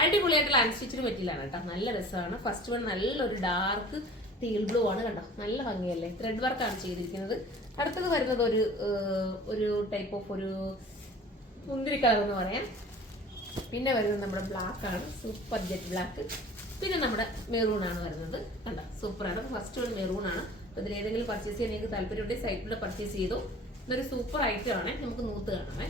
അടിപൊളിയായിട്ടുള്ള അൺസ്റ്റിച്ചിന് പറ്റില്ലാണ് കേട്ടോ. നല്ല രസമാണ്. ഫസ്റ്റ് വൺ നല്ലൊരു ഡാർക്ക് ടീൽ ബ്ലൂ ആണ് കണ്ടോ, നല്ല ഭംഗിയല്ലേ. ത്രെഡ് വർക്കാണ് ചെയ്തിരിക്കുന്നത്. അടുത്തത് വരുന്നത് ഒരു ടൈപ്പ് ഓഫ് ഒരു മുന്തിരി കളർ എന്ന് പറയാം. പിന്നെ വരുന്നത് നമ്മുടെ ബ്ലാക്ക് ആണ്, സൂപ്പർ ജെറ്റ് ബ്ലാക്ക്. പിന്നെ നമ്മുടെ മെറൂൺ ആണ് വരുന്നത് കണ്ടോ, സൂപ്പറാണ്. ഫസ്റ്റ് വൺ മെറൂൺ ആണ്. ഇതിൽ ഏതെങ്കിലും പർച്ചേസ് ചെയ്യാൻ നിങ്ങൾക്ക് താല്പര്യമുണ്ടെങ്കിൽ സൈറ്റിൽ പർച്ചേസ് ചെയ്തു. ഇതൊരു സൂപ്പർ ഐറ്റം ആണ്. നമുക്ക് നൂത്ത് കാണാമേ.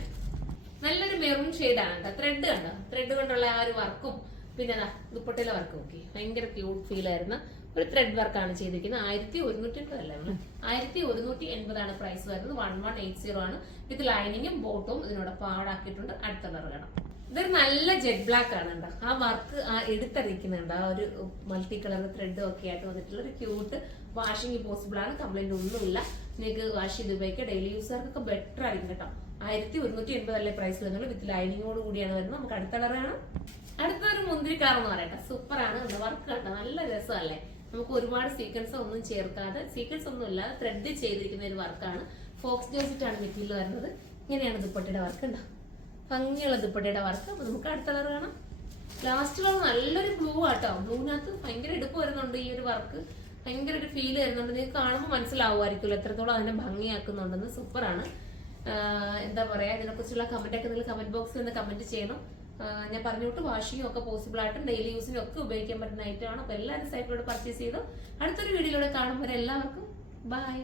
നല്ലൊരു മെറൂൺ ഷെയ്ഡാണ് കേട്ടോ. ത്രെഡ് കണ്ടോ, ത്രെഡ് കൊണ്ടുള്ള ആ ഒരു വർക്കും പിന്നെ ദുപ്പട്ടയിലെ വർക്കും ഒക്കെ ഭയങ്കര ക്യൂട്ട് ഫീൽ ആയിരുന്ന ഒരു ത്രെഡ് വർക്കാണ് ചെയ്തിരിക്കുന്നത്. 1180 അല്ലേ, 1180 പ്രൈസ് വരുന്നത്. 1180 ആണ്. ഇത് ലൈനിങ്ങും ബോട്ടും ഇതിനോടൊപ്പം ആടാക്കിയിട്ടുണ്ട്. അടുത്ത കളർ കാണാം. ഇതൊരു നല്ല ജെറ്റ് ബ്ലാക്ക് ആണ് കേട്ടോ. ആ വർക്ക് ആ എടുത്തറിയിക്കുന്നുണ്ട്. ആ ഒരു മൾട്ടി കളർ ത്രെഡും ഒക്കെ ആയിട്ട് വന്നിട്ടുള്ള ഒരു ക്യൂട്ട്. വാഷിംഗ് പോസിബിൾ ആണ്, കംപ്ലൈന്റ് ഒന്നുമില്ല. നിങ്ങൾക്ക് വാഷ് ചെയ്ത് ഉപയോഗിക്കുക. ഡെയിലി യൂസർക്കൊക്കെ ബെറ്റർ ആയിരിക്കും കേട്ടോ. 1180 അല്ലേ പ്രൈസ് വരുന്നുള്ളൂ. വിത്ത് ലൈനിങ്ങോട് കൂടിയാണ് വരുന്നത്. നമുക്ക് അടുത്ത കളർ കാണാം. അടുത്തൊരു മുന്തിരി കളർ എന്ന് പറയട്ടെ. സൂപ്പർ ആണ്. വർക്ക് കണ്ടോ, നല്ല രസമല്ലേ. നമുക്ക് ഒരുപാട് സീക്വൻസ് ഒന്നും ചേർക്കാതെ, സീക്വൻസ് ഒന്നും ഇല്ലാതെ ത്രെഡ് ചെയ്തിരിക്കുന്ന ഒരു വർക്കാണ്. ഫോക്സ് ജോസിറ്റ് ആണ് മെറ്റീരിയൽ വരുന്നത്. ഇങ്ങനെയാണ് ദുപ്പട്ടയുടെ വർക്ക് ഉണ്ടോ, ഭംഗിയുള്ള ദുപ്പട്ടയുടെ വർക്ക്. നമുക്ക് അടുത്ത കളർ കാണാം. ലാസ്റ്റ് കളർ നല്ലൊരു ബ്ലൂ ആട്ടോ. ബ്ലൂവിനകത്ത് ഭയങ്കര എടുപ്പ് വരുന്നുണ്ട്. ഈ ഒരു വർക്ക് ഭയങ്കര ഒരു ഫീൽ വരുന്നുണ്ട്. നിങ്ങൾക്ക് കാണുമ്പോൾ മനസ്സിലാവുമായിരിക്കുമല്ലോ എത്രത്തോളം അതിനെ ഭംഗിയാക്കുന്നുണ്ടെന്ന്. സൂപ്പറാണ്. എന്താ പറയാ, ഇതിനെക്കുറിച്ചുള്ള കമന്റ് ഒക്കെ നിങ്ങൾ കമന്റ് ബോക്സിൽ നിന്ന് കമന്റ് ചെയ്യണം. ഞാൻ പറഞ്ഞോട്ട് വാഷിങ്ങും ഒക്കെ പോസിബിൾ ആയിട്ടും ഡെയിലി യൂസിനും ഒക്കെ ഉപയോഗിക്കാൻ പറ്റുന്ന ഐറ്റം ആണ്. അപ്പൊ എല്ലാവരും സൈറ്റിലൂടെ പർച്ചേസ് ചെയ്തു. അടുത്തൊരു വീഡിയോയിലൂടെ കാണുമ്പോൾ എല്ലാവർക്കും ബൈ.